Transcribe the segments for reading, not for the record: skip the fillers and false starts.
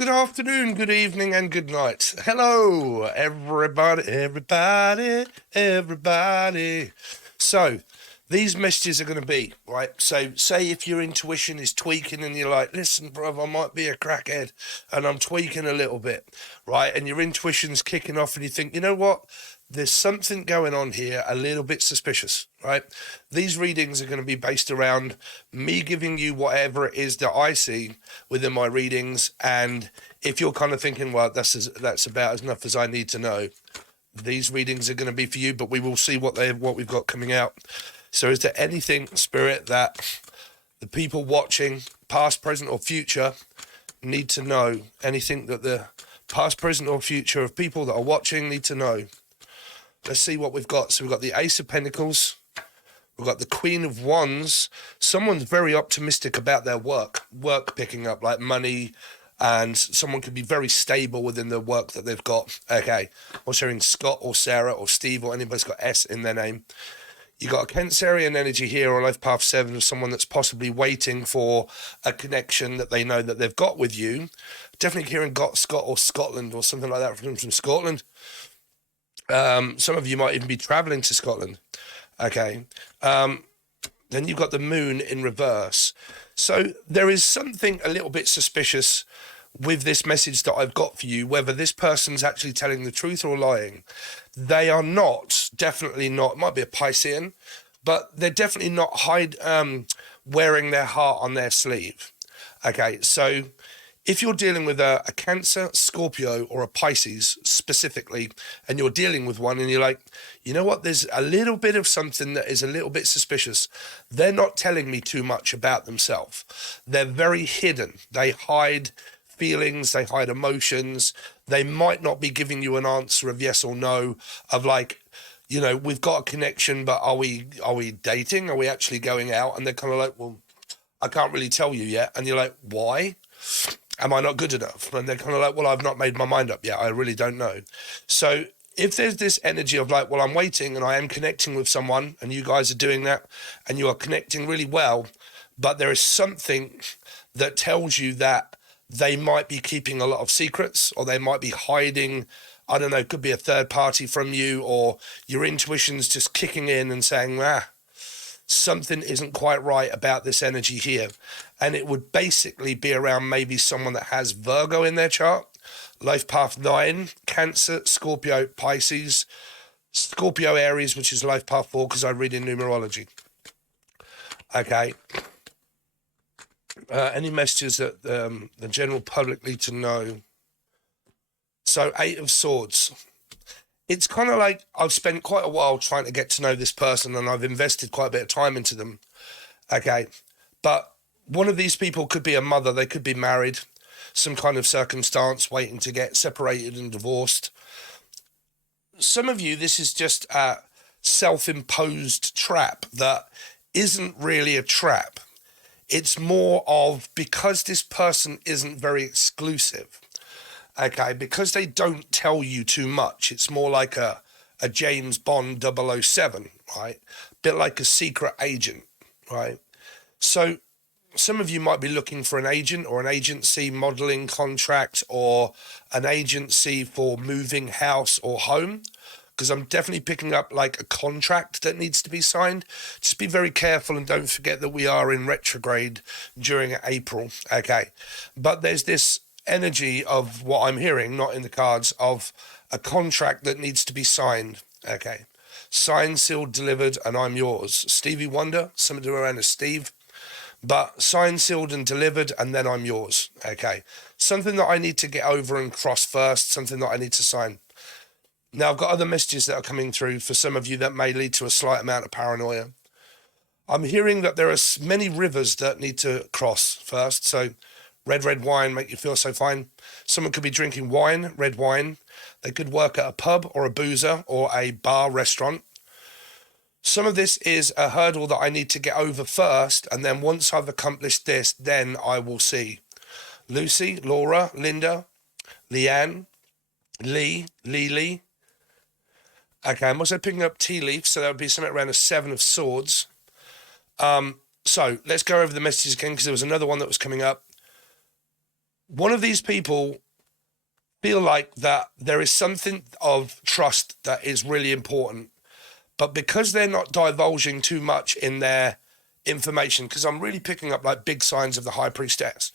Good afternoon, good evening, and good night. Hello, everybody. So, these messages are going to be, right? So, say if your intuition is tweaking and you're like, listen, bruv, I might be a crackhead and I'm tweaking a little bit, right? And your intuition's kicking off and you think, you know what? There's something going on here a little bit suspicious, right? These readings are going to be based around me giving you whatever it is that I see within my readings. And if you're kind of thinking, well, that's about as enough as I need to know, these readings are going to be for you, but we will see what we've got coming out. So is there anything, Spirit, that the people watching, past, present, or future, need to know? Anything that the past, present, or future of people that are watching need to know? Let's see what we've got. So we've got the Ace of Pentacles. We've got the Queen of Wands. Someone's very optimistic about their work picking up, like money, and someone could be very stable within the work that they've got. Okay. Also hearing Scott or Sarah or Steve or anybody's got S in their name. You got a Cancerian energy here on Life Path 7 of someone that's possibly waiting for a connection that they know that they've got with you. Definitely hearing Scott or Scotland or something like that from Scotland. Some of you might even be traveling to Scotland. Okay. Then you've got the moon in reverse. So there is something a little bit suspicious with this message that I've got for you, whether this person's actually telling the truth or lying. They are not, definitely not, it might be a Piscean, but they're definitely not wearing their heart on their sleeve. Okay, so if you're dealing with a Cancer, Scorpio, or a Pisces specifically, and you're dealing with one and you're like, you know what, there's a little bit of something that is a little bit suspicious. They're not telling me too much about themselves. They're very hidden. They hide feelings, they hide emotions. They might not be giving you an answer of yes or no, of like, you know, we've got a connection, but are we dating? Are we actually going out? And they're kind of like, well, I can't really tell you yet. And you're like, why? Am I not good enough? And they're kind of like, well, I've not made my mind up yet. I really don't know. So if there's this energy of like, well, I'm waiting and I am connecting with someone and you guys are doing that and you are connecting really well, but there is something that tells you that they might be keeping a lot of secrets or they might be hiding, I don't know, could be a third party from you, or your intuition's just kicking in and saying, something isn't quite right about this energy here. And it would basically be around maybe someone that has Virgo in their chart, Life Path 9, Cancer, Scorpio, Pisces, Scorpio Aries, which is Life Path 4 because I read in numerology. Okay. Any messages that the general public need to know? So 8 of Swords. It's kind of like I've spent quite a while trying to get to know this person and I've invested quite a bit of time into them. Okay. But one of these people could be a mother. They could be married, some kind of circumstance, waiting to get separated and divorced. Some of you, this is just a self-imposed trap that isn't really a trap. It's more of because this person isn't very exclusive. Okay, because they don't tell you too much. It's more like a James Bond 007, right? Bit like a secret agent, right? So some of you might be looking for an agent or an agency modeling contract or an agency for moving house or home, because I'm definitely picking up like a contract that needs to be signed. Just be very careful and don't forget that we are in retrograde during April, okay? But there's this energy of what I'm hearing, not in the cards, of a contract that needs to be signed, okay? Signed, sealed, delivered, and I'm yours. Stevie Wonder, somebody around as Steve, but signed, sealed, and delivered, and then I'm yours, okay? Something that I need to get over and cross first, something that I need to sign. Now, I've got other messages that are coming through for some of you that may lead to a slight amount of paranoia. I'm hearing that there are many rivers that need to cross first. So red wine make you feel so fine. Someone could be drinking wine, red wine. They could work at a pub or a boozer or a bar restaurant. Some of this is a hurdle that I need to get over first. And then once I've accomplished this, then I will see. Lucy, Laura, Linda, Leanne, Lee. Okay, I'm also picking up tea leaf, so that would be something around a 7 of Swords. So let's go over the messages again because there was another one that was coming up. one of these people feel like that there is something of trust that is really important, but because they're not divulging too much in their information, because I'm really picking up like big signs of the high priestess.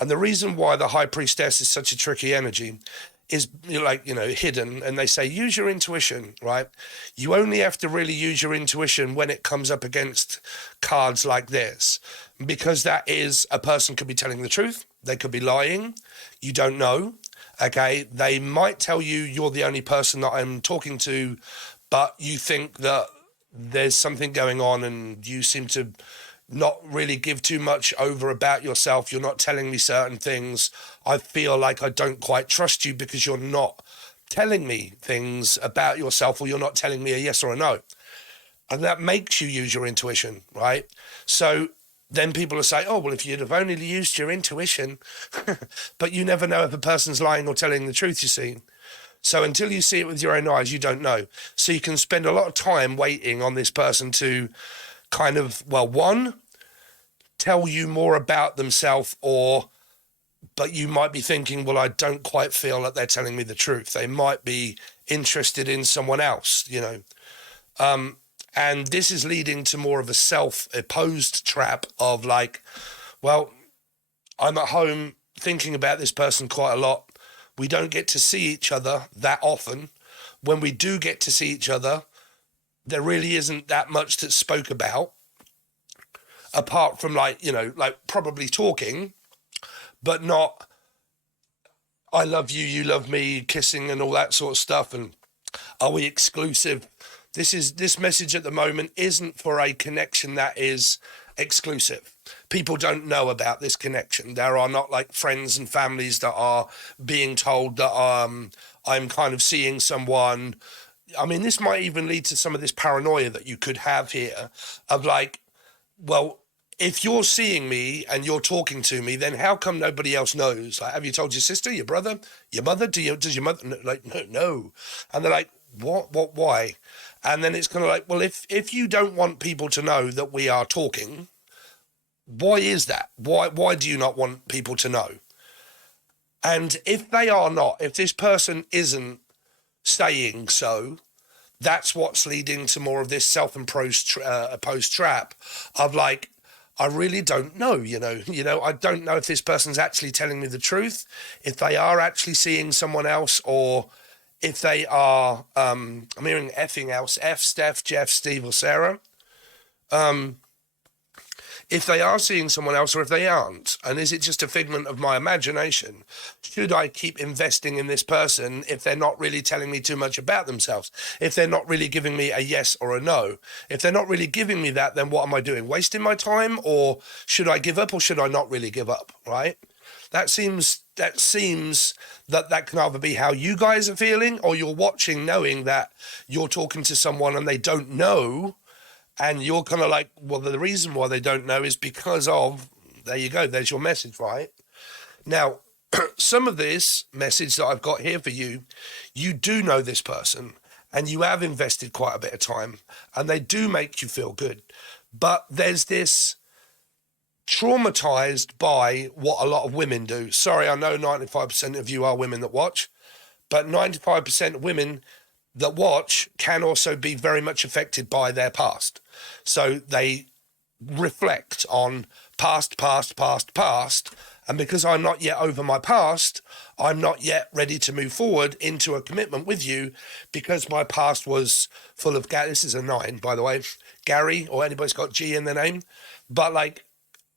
And the reason why the high priestess is such a tricky energy is, hidden. And they say, use your intuition, right? You only have to really use your intuition when it comes up against cards like this, because that is, a person could be telling the truth. They could be lying. You don't know. Okay. They might tell you you're the only person that I'm talking to, but you think that there's something going on and you seem to not really give too much over about yourself. You're not telling me certain things. I feel like I don't quite trust you because you're not telling me things about yourself, or you're not telling me a yes or a no. And that makes you use your intuition, right? So then people will say, oh, well, if you'd have only used your intuition, but you never know if a person's lying or telling the truth, you see. So until you see it with your own eyes, you don't know. So you can spend a lot of time waiting on this person to kind of, well, one, tell you more about themselves, but you might be thinking, well, I don't quite feel that they're telling me the truth. They might be interested in someone else, and this is leading to more of a self-opposed trap of like, well, I'm at home thinking about this person quite a lot. We don't get to see each other that often. When we do get to see each other, there really isn't that much that's spoke about, apart from like probably talking, but not I love you, you love me, kissing and all that sort of stuff. And are we exclusive? This message at the moment isn't for a connection that is exclusive. People don't know about this connection. There are not like friends and families that are being told that I'm kind of seeing someone. I mean, this might even lead to some of this paranoia that you could have here of like, well, if you're seeing me and you're talking to me, then how come nobody else knows? Like, have you told your sister, your brother, your mother? Does your mother, like, no. And they're like, what, why? And then it's kind of like, well, if you don't want people to know that we are talking, why is that? Why do you not want people to know? And if they are not, if this person isn't saying so, that's what's leading to more of this self-imposed opposed trap of like, I really don't know, I don't know if this person's actually telling me the truth, if they are actually seeing someone else, or if they are, I'm hearing effing else, F, Steph, Jeff, Steve, or Sarah. If they are seeing someone else or if they aren't, and is it just a figment of my imagination? Should I keep investing in this person if they're not really telling me too much about themselves? If they're not really giving me a yes or a no? If they're not really giving me that, then what am I doing? Wasting my time? Or should I give up, or should I not really give up, right? That seems that can either be how you guys are feeling, or you're watching knowing that you're talking to someone and they don't know. And you're kind of like, well, the reason why they don't know is because of, there you go, there's your message, right? Now, some of this message that I've got here for you, you do know this person and you have invested quite a bit of time and they do make you feel good. But there's this traumatized by what a lot of women do. Sorry, I know 95% of you are women that watch, but 95% of women that watch can also be very much affected by their past. So they reflect on past. And because I'm not yet over my past, I'm not yet ready to move forward into a commitment with you because my past was full of, this is a 9, by the way, Gary, or anybody's got G in their name, but like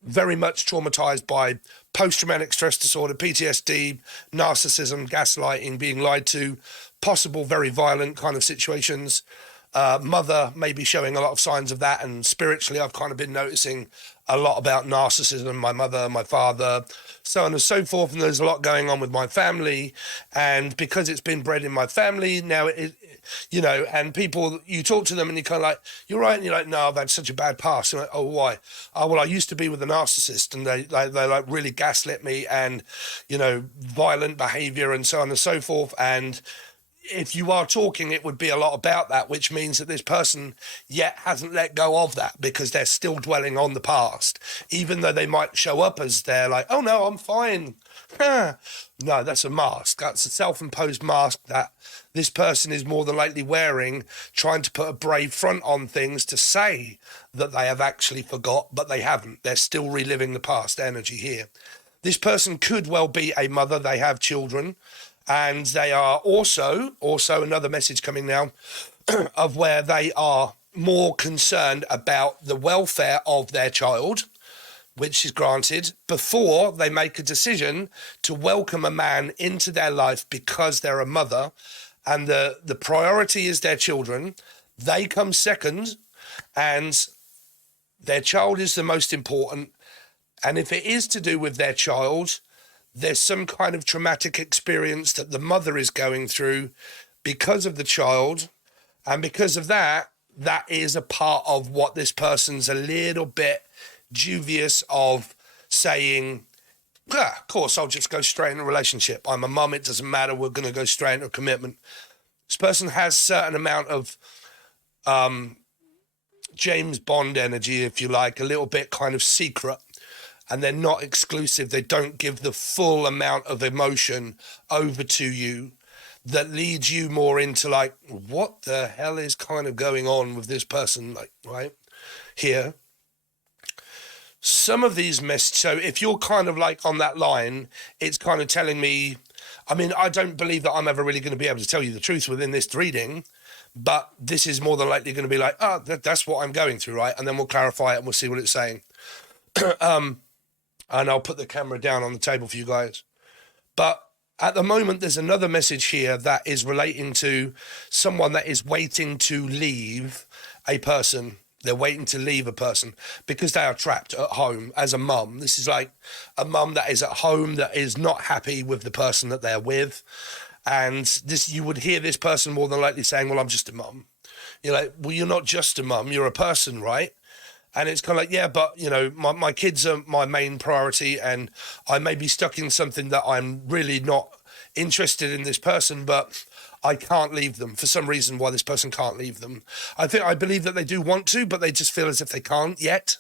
very much traumatized by post-traumatic stress disorder, PTSD, narcissism, gaslighting, being lied to, possible very violent kind of situations. Mother may be showing a lot of signs of that, and spiritually I've kind of been noticing a lot about narcissism, my mother, my father, so on and so forth, and there's a lot going on with my family, and because it's been bred in my family, now and people, you talk to them and you're kind of like, you're right, and you're like, no, I've had such a bad past. You're like, oh, why? Oh, well, I used to be with a narcissist and they like really gaslit me and, violent behavior and so on and so forth, and if you are talking, it would be a lot about that, which means that this person yet hasn't let go of that because they're still dwelling on the past, even though they might show up as they're like, oh no, I'm fine. No, that's a mask. That's a self-imposed mask that this person is more than likely wearing, trying to put a brave front on things to say that they have actually forgot, but they haven't. They're still reliving the past energy here. This person could well be a mother. They have children, and they are also another message coming now of where they are more concerned about the welfare of their child, which is granted, before they make a decision to welcome a man into their life because they're a mother, and the priority is their children. They come second, and their child is the most important. And if it is to do with their child, there's some kind of traumatic experience that the mother is going through because of the child. And because of that, that is a part of what this person's a little bit dubious of saying, yeah, of course, I'll just go straight into a relationship. I'm a mum, it doesn't matter, we're going to go straight into a commitment. This person has certain amount of James Bond energy, if you like, a little bit kind of secret. And they're not exclusive. They don't give the full amount of emotion over to you that leads you more into like, what the hell is kind of going on with this person, like, right here. Some of these messages, so if you're kind of like on that line, it's kind of telling me, I mean, I don't believe that I'm ever really going to be able to tell you the truth within this reading, but this is more than likely going to be like, oh, that's what I'm going through, right? And then we'll clarify it and we'll see what it's saying. And I'll put the camera down on the table for you guys. But at the moment, there's another message here that is relating to someone that is waiting to leave a person. They're waiting to leave a person because they are trapped at home as a mum. This is like a mum that is at home that is not happy with the person that they're with. And this, you would hear this person more than likely saying, well, I'm just a mum. You're like, well, you're not just a mum, you're a person, right? And it's kind of like, yeah, but, you know, my kids are my main priority, and I may be stuck in something that I'm really not interested in this person, but I can't leave them for some reason why this person can't leave them. I believe that they do want to, but they just feel as if they can't yet.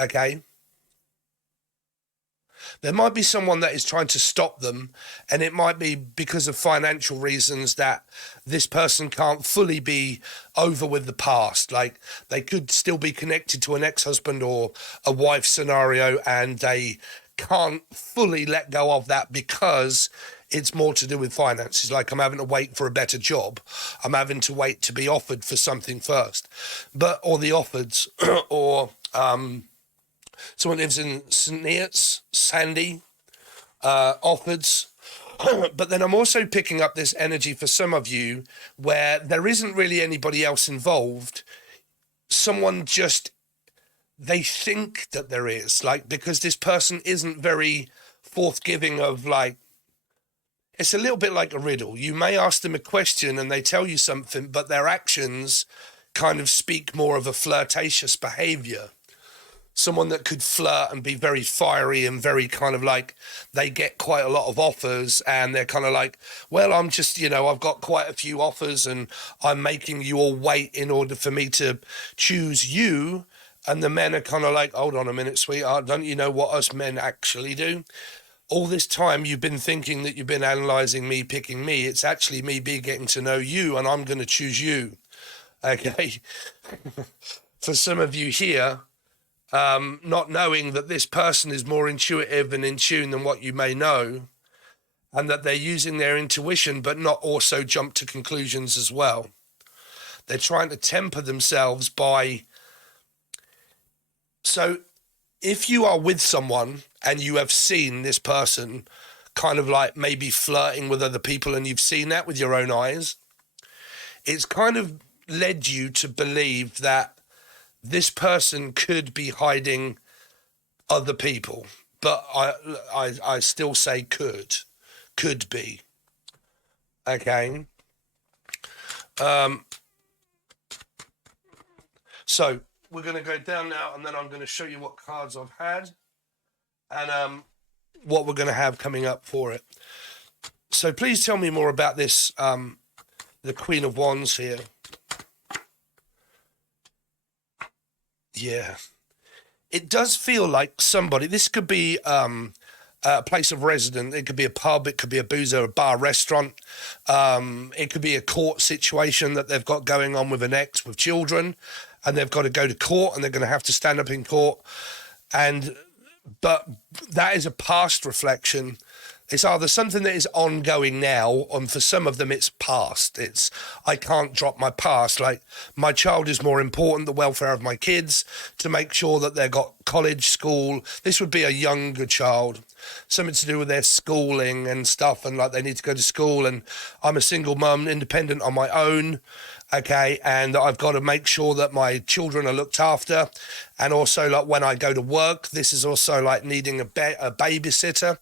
Okay. There might be someone that is trying to stop them, and it might be because of financial reasons that this person can't fully be over with the past. Like, they could still be connected to an ex-husband or a wife scenario, and they can't fully let go of that because it's more to do with finances. Like, I'm having to wait for a better job. I'm having to wait to be offered for something first. Or the offereds, or someone lives in St. Neots, Sandy, Offords. But then I'm also picking up this energy for some of you where there isn't really anybody else involved. Someone just, they think that there is, like, because this person isn't very forthgiving of, like, it's a little bit like a riddle. You may ask them a question and they tell you something, but their actions kind of speak more of a flirtatious behavior. Someone that could flirt and be very fiery and very kind of like, they get quite a lot of offers and they're kind of like, well, I'm just, you know, I've got quite a few offers and I'm making you all wait in order for me to choose you. And the men are kind of like, hold on a minute, sweetheart, don't you know what us men actually do? All this time you've been thinking that you've been analysing me, picking me. It's actually me getting to know you, and I'm going to choose you. Okay? For some of you here, not knowing that this person is more intuitive and in tune than what you may know, and that they're using their intuition but not also jump to conclusions as well. They're trying to temper themselves by... So if you are with someone and you have seen this person kind of like maybe flirting with other people and you've seen that with your own eyes, it's kind of led you to believe that this person could be hiding other people. But I still say could be. Okay. So we're going to go down now, and then I'm going to show you what cards I've had and what we're going to have coming up for it. So please tell me more about this the Queen of Wands here. Yeah. It does feel like somebody, this could be a place of residence, it could be a pub, it could be a boozer, a bar, restaurant, it could be a court situation that they've got going on with an ex with children, and they've got to go to court and they're going to have to stand up in court. But that is a past reflection. It's either something that is ongoing now, and for some of them it's past. It's, I can't drop my past. Like, my child is more important, the welfare of my kids, to make sure that they've got college, school. This would be a younger child, something to do with their schooling and stuff, and like they need to go to school, and I'm a single mum, independent on my own, okay, and I've got to make sure that my children are looked after. And also, like, when I go to work, this is also like needing a babysitter,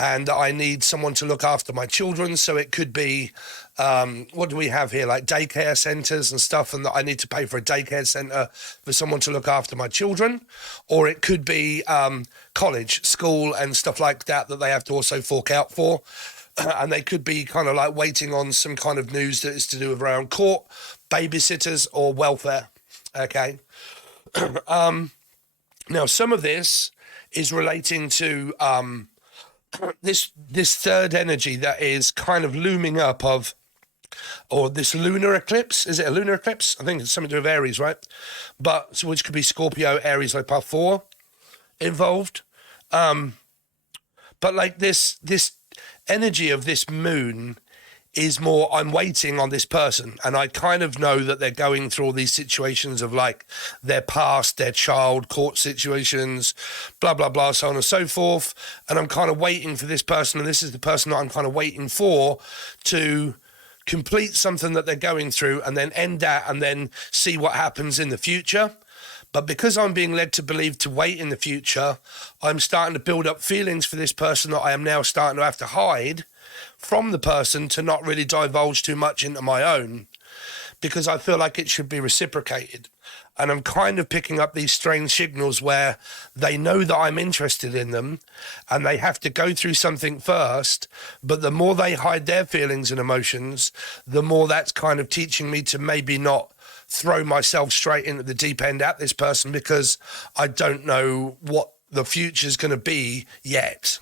and I need someone to look after my children. So it could be, what do we have here? Like daycare centres and stuff, and that I need to pay for a daycare centre for someone to look after my children. Or it could be college, school and stuff like that they have to also fork out for. And they could be kind of like waiting on some kind of news that is to do with around court, babysitters or welfare, okay? Now, some of this is relating to this third energy that is kind of looming up of, or this lunar eclipse. Is it a lunar eclipse? I think it's something to do with Aries, right? But so, which could be Scorpio, Aries, like part 4 involved. But like this energy of this moon is more, I'm waiting on this person, and I kind of know that they're going through all these situations of like their past, their child, court situations, blah, blah, blah, so on and so forth. And I'm kind of waiting for this person, and this is the person that I'm kind of waiting for to complete something that they're going through, and then end that, and then see what happens in the future. But because I'm being led to believe to wait in the future, I'm starting to build up feelings for this person that I am now starting to have to hide from the person, to not really divulge too much into my own, because I feel like it should be reciprocated. And I'm kind of picking up these strange signals where they know that I'm interested in them, and they have to go through something first. But the more they hide their feelings and emotions, the more that's kind of teaching me to maybe not throw myself straight into the deep end at this person, because I don't know what the future's going to be yet.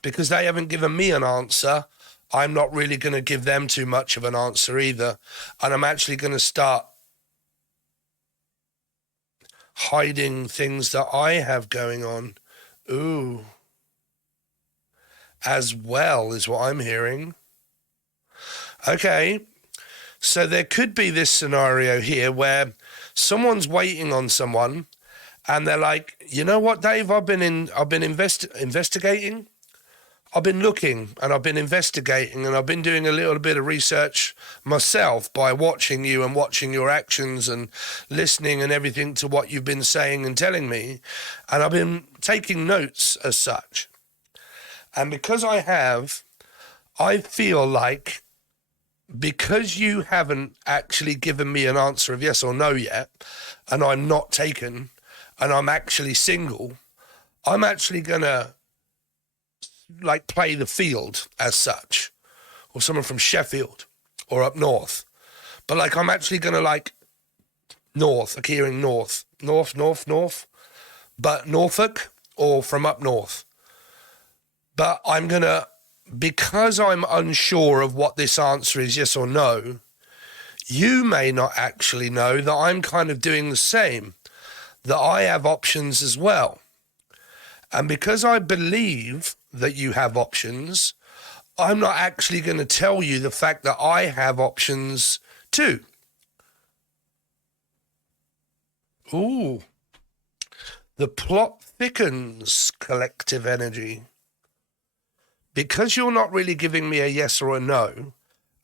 Because they haven't given me an answer, I'm not really going to give them too much of an answer either. And I'm actually going to start hiding things that I have going on. Ooh. As well, is what I'm hearing. Okay. So there could be this scenario here where someone's waiting on someone, and they're like, you know what, Dave, I've been investigating. I've been looking, and I've been investigating, and I've been doing a little bit of research myself by watching you and watching your actions and listening and everything to what you've been saying and telling me. And I've been taking notes as such. And because I feel like, because you haven't actually given me an answer of yes or no yet, and I'm not taken, and I'm actually single, I'm actually going to like play the field as such, or someone from Sheffield or up north. But like, I'm actually going to like north, like hearing north, but Norfolk or from up north. But I'm going to, because I'm unsure of what this answer is, yes or no, you may not actually know that I'm kind of doing the same, that I have options as well. And because I believe that you have options, I'm not actually going to tell you the fact that I have options too. Ooh. The plot thickens, collective energy. Because you're not really giving me a yes or a no,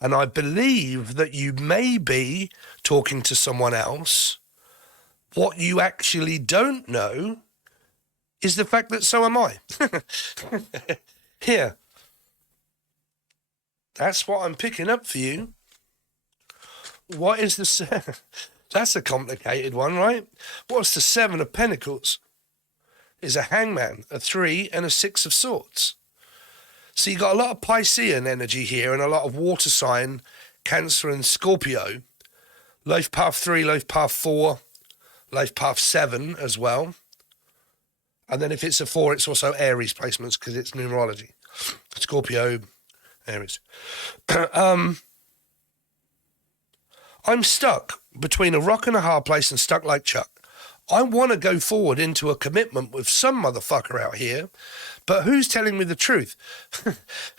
and I believe that you may be talking to someone else, what you actually don't know is the fact that so am I. Here. That's what I'm picking up for you. What is the... That's a complicated one, right? What's the 7 of Pentacles? Is a Hangman, a 3 and a 6 of Swords. So you got a lot of Piscean energy here and a lot of water sign, Cancer and Scorpio. Life path 3, life path 4, life path 7 as well. And then if it's a 4, it's also Aries placements because it's numerology. Scorpio, Aries. I'm stuck between a rock and a hard place and stuck like Chuck. I want to go forward into a commitment with some motherfucker out here, but who's telling me the truth?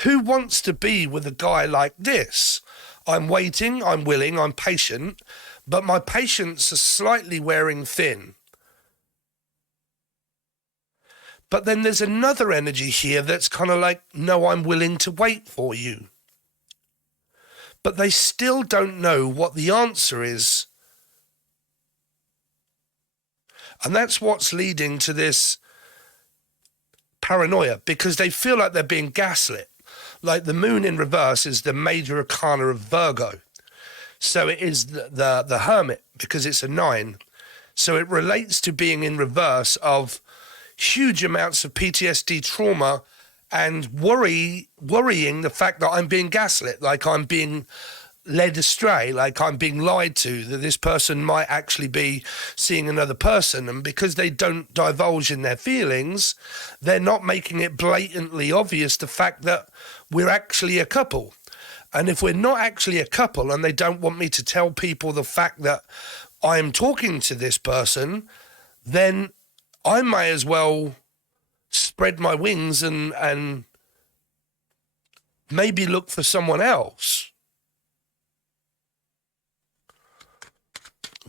Who wants to be with a guy like this? I'm waiting, I'm willing, I'm patient, but my patience is slightly wearing thin. But then there's another energy here that's kind of like, no, I'm willing to wait for you. But they still don't know what the answer is. And that's what's leading to this paranoia, because they feel like they're being gaslit. Like the moon in reverse is the major arcana of Virgo. So it is the hermit, because it's a 9. So it relates to being in reverse of huge amounts of PTSD trauma and worrying the fact that I'm being gaslit, like I'm being led astray, like I'm being lied to, that this person might actually be seeing another person. And because they don't divulge in their feelings, they're not making it blatantly obvious the fact that we're actually a couple. And if we're not actually a couple and they don't want me to tell people the fact that I'm talking to this person, then I may as well spread my wings and maybe look for someone else.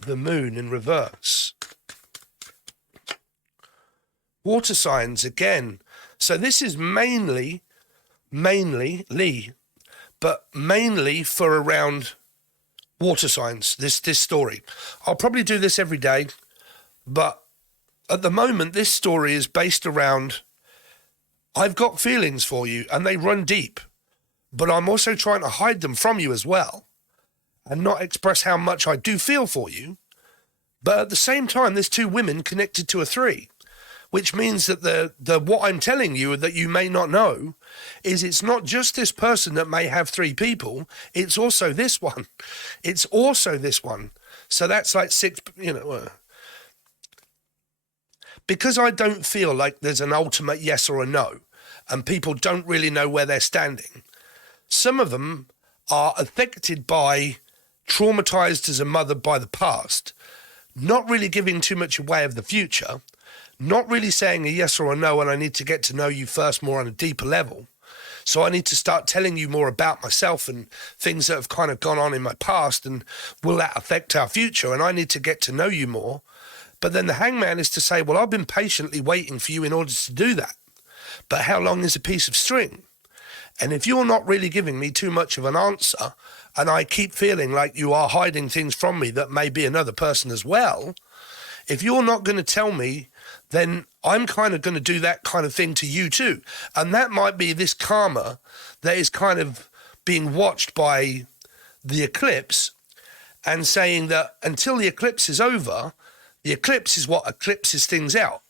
The moon in reverse. Water signs again. So this is mainly Lee, but mainly for around water signs, this story. I'll probably do this every day, but at the moment, this story is based around, I've got feelings for you and they run deep, but I'm also trying to hide them from you as well and not express how much I do feel for you. But at the same time, there's 2 women connected to a 3, which means that the what I'm telling you that you may not know is it's not just this person that may have 3 people. It's also this one. It's also this one. So that's like 6, because I don't feel like there's an ultimate yes or a no, and people don't really know where they're standing. Some of them are affected by, traumatized as a mother by the past, not really giving too much away of the future, not really saying a yes or a no, and I need to get to know you first more on a deeper level. So I need to start telling you more about myself and things that have kind of gone on in my past, and will that affect our future? And I need to get to know you more. But then the hangman is to say, well, I've been patiently waiting for you in order to do that. But how long is a piece of string? And if you're not really giving me too much of an answer, and I keep feeling like you are hiding things from me that may be another person as well, if you're not going to tell me, then I'm kind of going to do that kind of thing to you too. And that might be this karma that is kind of being watched by the eclipse and saying that until the eclipse is over, the eclipse is what eclipses things out.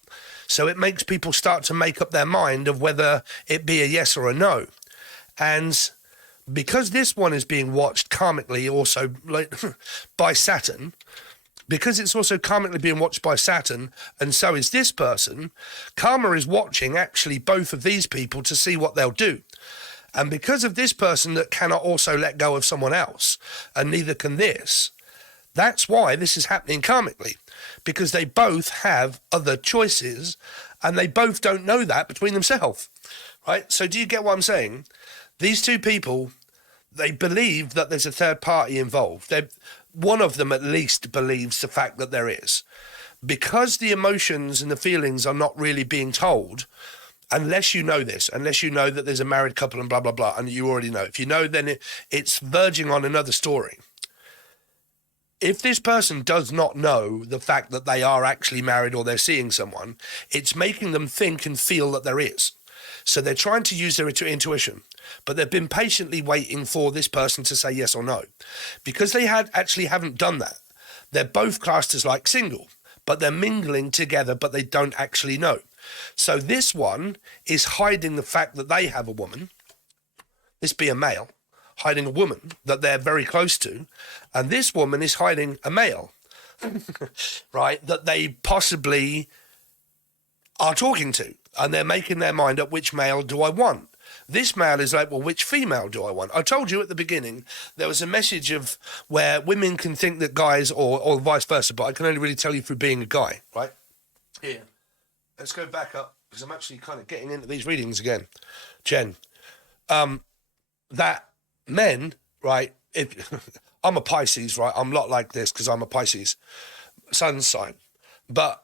So it makes people start to make up their mind of whether it be a yes or a no. And because this one is being watched karmically also like, by Saturn, because it's also karmically being watched by Saturn, and so is this person, karma is watching actually both of these people to see what they'll do. And because of this person that cannot also let go of someone else, and neither can this, that's why this is happening karmically. Because they both have other choices and they both don't know that between themselves, right? So do you get what I'm saying? These 2 people, they believe that there's a third party involved. One of them at least believes the fact that there is. Because the emotions and the feelings are not really being told, unless you know this, unless you know that there's a married couple and blah, blah, blah, and you already know. If you know, then it's verging on another story. If this person does not know the fact that they are actually married or they're seeing someone, it's making them think and feel that there is. So they're trying to use their intuition, but they've been patiently waiting for this person to say yes or no. Because they actually haven't done that, they're both classed as like single, but they're mingling together, but they don't actually know. So this one is hiding the fact that they have a woman, this be a male, hiding a woman that they're very close to, and this woman is hiding a male, right, that they possibly are talking to, and they're making their mind up, which male do I want? This male is like, well, which female do I want? I told you at the beginning there was a message of where women can think that guys, or vice versa, but I can only really tell you through being a guy, right? Here, let's go back up, because I'm actually kind of getting into these readings again, Jen. That men, right, if I'm a Pisces, right, I'm a lot like this because I'm a Pisces sun sign, but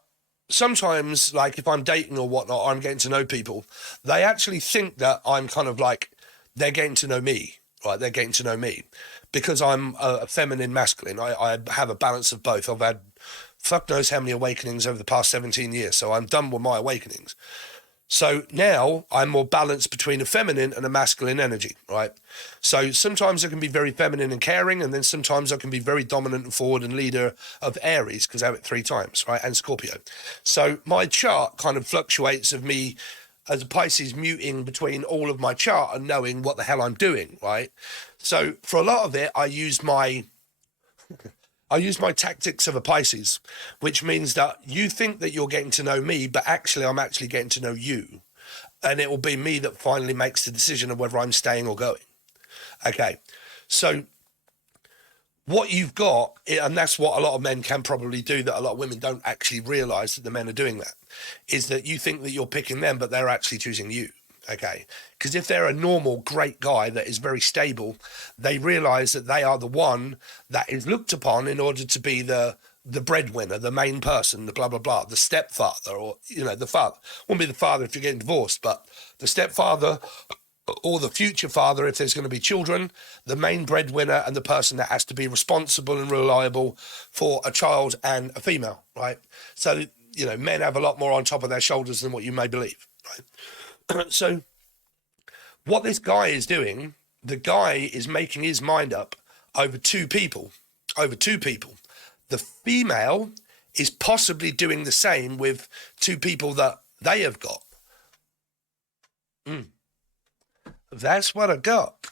sometimes, like, if I'm dating or whatnot, or I'm getting to know people, they actually think that I'm kind of like, they're getting to know me, right? They're getting to know me because I'm a feminine masculine. I have a balance of both. I've had fuck knows how many awakenings over the past 17 years, so I'm done with my awakenings. So now I'm more balanced between a feminine and a masculine energy, right? So sometimes I can be very feminine and caring, and then sometimes I can be very dominant and forward and leader of Aries, because I have it 3 times, right? And Scorpio. So my chart kind of fluctuates of me as a Pisces muting between all of my chart and knowing what the hell I'm doing, right? So for a lot of it, I use my tactics of a Pisces, which means that you think that you're getting to know me, but actually I'm actually getting to know you. And it will be me that finally makes the decision of whether I'm staying or going. Okay, so what you've got, and that's what a lot of men can probably do that a lot of women don't actually realise that the men are doing that, is that you think that you're picking them, but they're actually choosing you. Okay, because if they're a normal, great guy that is very stable, they realise that they are the one that is looked upon in order to be the breadwinner, the main person, the blah, blah, blah, the stepfather, or, you know, the father. Wouldn't be the father if you're getting divorced, but the stepfather or the future father if there's going to be children, the main breadwinner and the person that has to be responsible and reliable for a child and a female, right? So, you know, men have a lot more on top of their shoulders than what you may believe, right? So what this guy is doing, the guy is making his mind up over two people. The female is possibly doing the same with 2 people that they have got. That's what I got.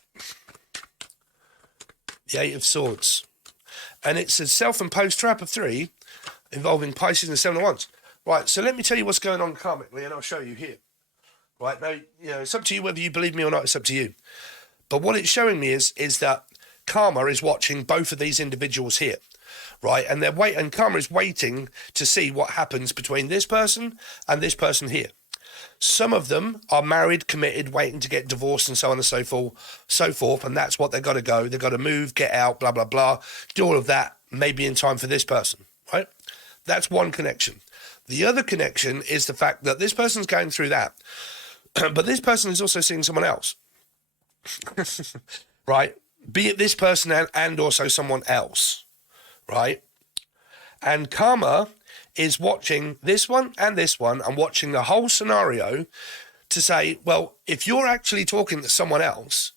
The 8 of Swords. And it's a self-imposed trap of 3 involving Pisces and 7 of Wands. Right, so let me tell you what's going on karmically, and I'll show you here. Right, now, you know, it's up to you whether you believe me or not, it's up to you. But what it's showing me is that karma is watching both of these individuals here, right? And karma is waiting to see what happens between this person and this person here. Some of them are married, committed, waiting to get divorced and so on and so forth, and that's what they've got to go. They've got to move, get out, blah, blah, blah, do all of that, maybe in time for this person, right? That's one connection. The other connection is the fact that this person's going through that, but this person is also seeing someone else, right? Be it this person and also someone else, right? And karma is watching this one and watching the whole scenario to say, well, if you're actually talking to someone else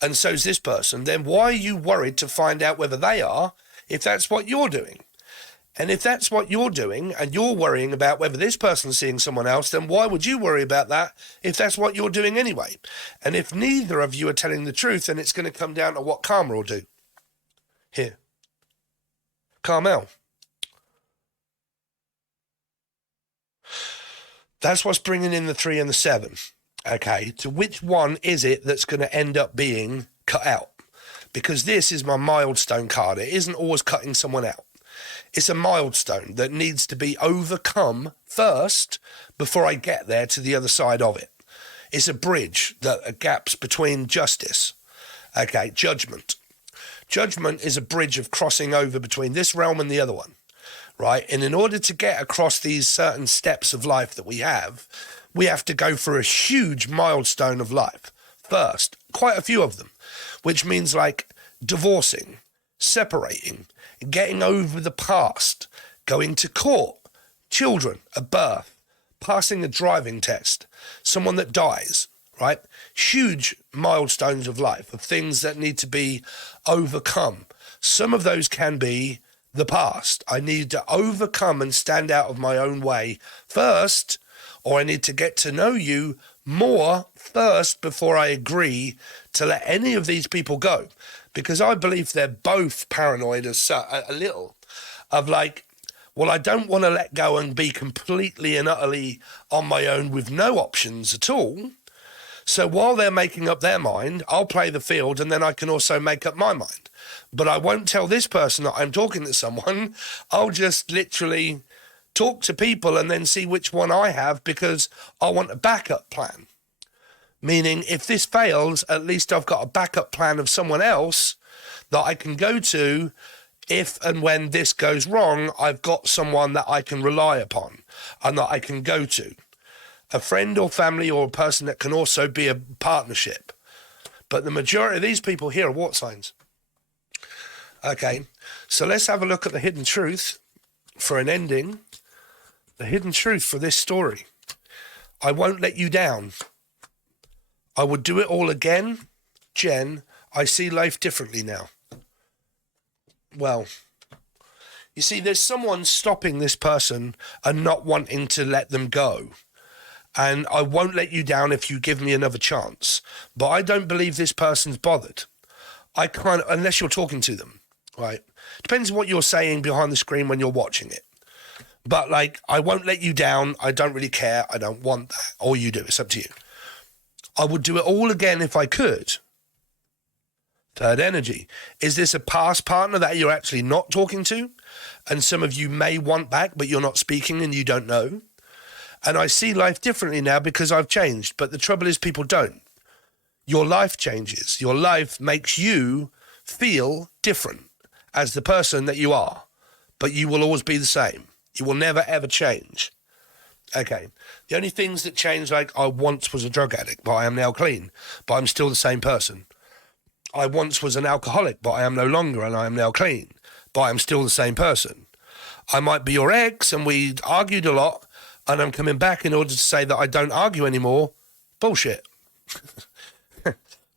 and so's this person, then why are you worried to find out whether they are, if that's what you're doing? And if that's what you're doing and you're worrying about whether this person's seeing someone else, then why would you worry about that if that's what you're doing anyway? And if neither of you are telling the truth, then it's going to come down to what karma will do. Here. Carmel. That's what's bringing in the 3 and the 7. Okay, to which one is it that's going to end up being cut out? Because this is my milestone card. It isn't always cutting someone out. It's a milestone that needs to be overcome first before I get there to the other side of it. It's a bridge, a gaps between justice. Okay, judgment. Judgment is a bridge of crossing over between this realm and the other one, right? And in order to get across these certain steps of life that we have to go through a huge milestone of life first, quite a few of them, which means like divorcing, separating, getting over the past, going to court, children, a birth, passing a driving test, someone that dies, right? Huge milestones of life, of things that need to be overcome. Some of those can be the past. I need to overcome and stand out of my own way first, or I need to get to know you more first before I agree to let any of these people go, because I believe they're both paranoid as a little of like, well, I don't want to let go and be completely and utterly on my own with no options at all. So while they're making up their mind, I'll play the field and then I can also make up my mind. But I won't tell this person that I'm talking to someone. I'll just literally talk to people and then see which one I have, because I want a backup plan. Meaning if this fails, at least I've got a backup plan of someone else that I can go to. If and when this goes wrong, I've got someone that I can rely upon and that I can go to. A friend or family or a person that can also be a partnership. But the majority of these people here are what signs? Okay, so let's have a look at the hidden truth for an ending. The hidden truth for this story. I won't let you down. I would do it all again. Jen, I see life differently now. Well, you see, there's someone stopping this person and not wanting to let them go. And I won't let you down if you give me another chance. But I don't believe this person's bothered. I can't, unless you're talking to them, right? Depends on what you're saying behind the screen when you're watching it. But like, I won't let you down. I don't really care. I don't want that. All you do, it's up to you. I would do it all again if I could. Third energy. Is this a past partner that you're actually not talking to? And some of you may want back, but you're not speaking and you don't know. And I see life differently now because I've changed. But the trouble is people don't. Your life changes. Your life makes you feel different as the person that you are. But you will always be the same. You will never, ever change. Okay. The only things that change, like I once was a drug addict, but I am now clean. But I'm still the same person. I once was an alcoholic, but I am no longer, and I am now clean. But I'm still the same person. I might be your ex, and we argued a lot, and I'm coming back in order to say that I don't argue anymore. Bullshit.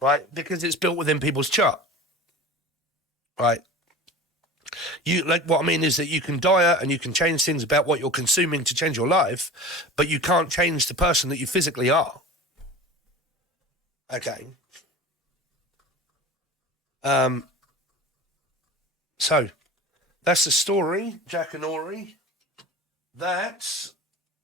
Right? Because it's built within people's chart. Right? You, like, what I mean is that you can diet and you can change things about what you're consuming to change your life, but you can't change the person that you physically are. Okay. So that's the story, Jack and Ori. That's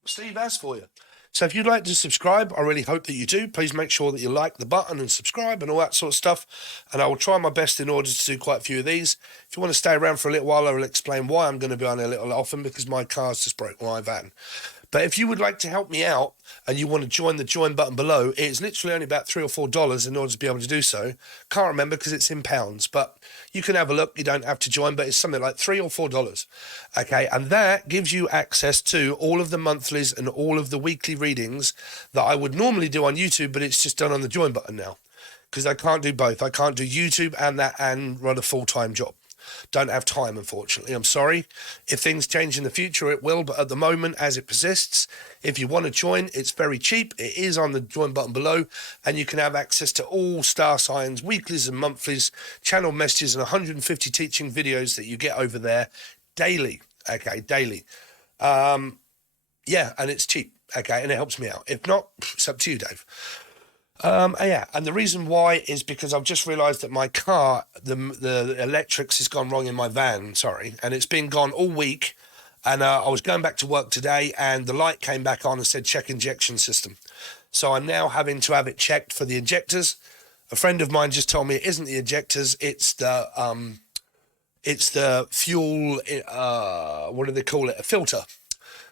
Steve has for you. So if you'd like to subscribe, I really hope that you do. Please make sure that you like the button and subscribe and all that sort of stuff. And I will try my best in order to do quite a few of these. If you want to stay around for a little while, I will explain why I'm going to be on a little often, because my car's just broke, my van. But if you would like to help me out and you want to join the join button below, it's literally only about $3 or $4 in order to be able to do so. Can't remember because it's in pounds, but you can have a look. You don't have to join, but it's something like $3 or $4. Okay, and that gives you access to all of the monthlies and all of the weekly readings that I would normally do on YouTube, but it's just done on the join button now because I can't do both. I can't do YouTube and that and run a full-time job. Don't have time, unfortunately. I'm sorry. If things change in the future, it will. But at the moment, as it persists, if you want to join, it's very cheap. It is on the join button below. And you can have access to all star signs, weeklies and monthlies, channel messages, and 150 teaching videos that you get over there daily. Okay, daily. Yeah, and it's cheap. Okay, and it helps me out. If not, it's up to you, Dave. Yeah, and the reason why is because I've just realised that my car, the electrics has gone wrong in my van, sorry, and it's been gone all week, and I was going back to work today, and the light came back on and said check injection system. So I'm now having to have it checked for the injectors. A friend of mine just told me it isn't the injectors, it's the fuel, what do they call it, a filter.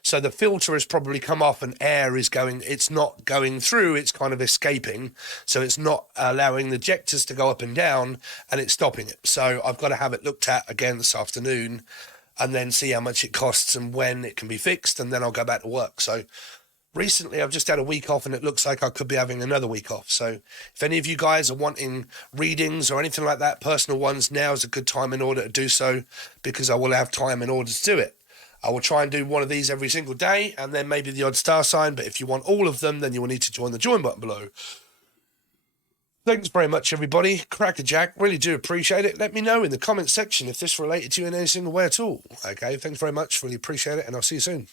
So the filter has probably come off and air is going, it's not going through, it's kind of escaping. So it's not allowing the ejectors to go up and down and it's stopping it. So I've got to have it looked at again this afternoon and then see how much it costs and when it can be fixed. And then I'll go back to work. So recently I've just had a week off and it looks like I could be having another week off. So if any of you guys are wanting readings or anything like that, personal ones, now is a good time in order to do so because I will have time in order to do it. I will try and do one of these every single day and then maybe the odd star sign. But if you want all of them, then you will need to join the join button below. Thanks very much, everybody. Crackerjack, really do appreciate it. Let me know in the comments section if this related to you in any single way at all. Okay, thanks very much. Really appreciate it and I'll see you soon.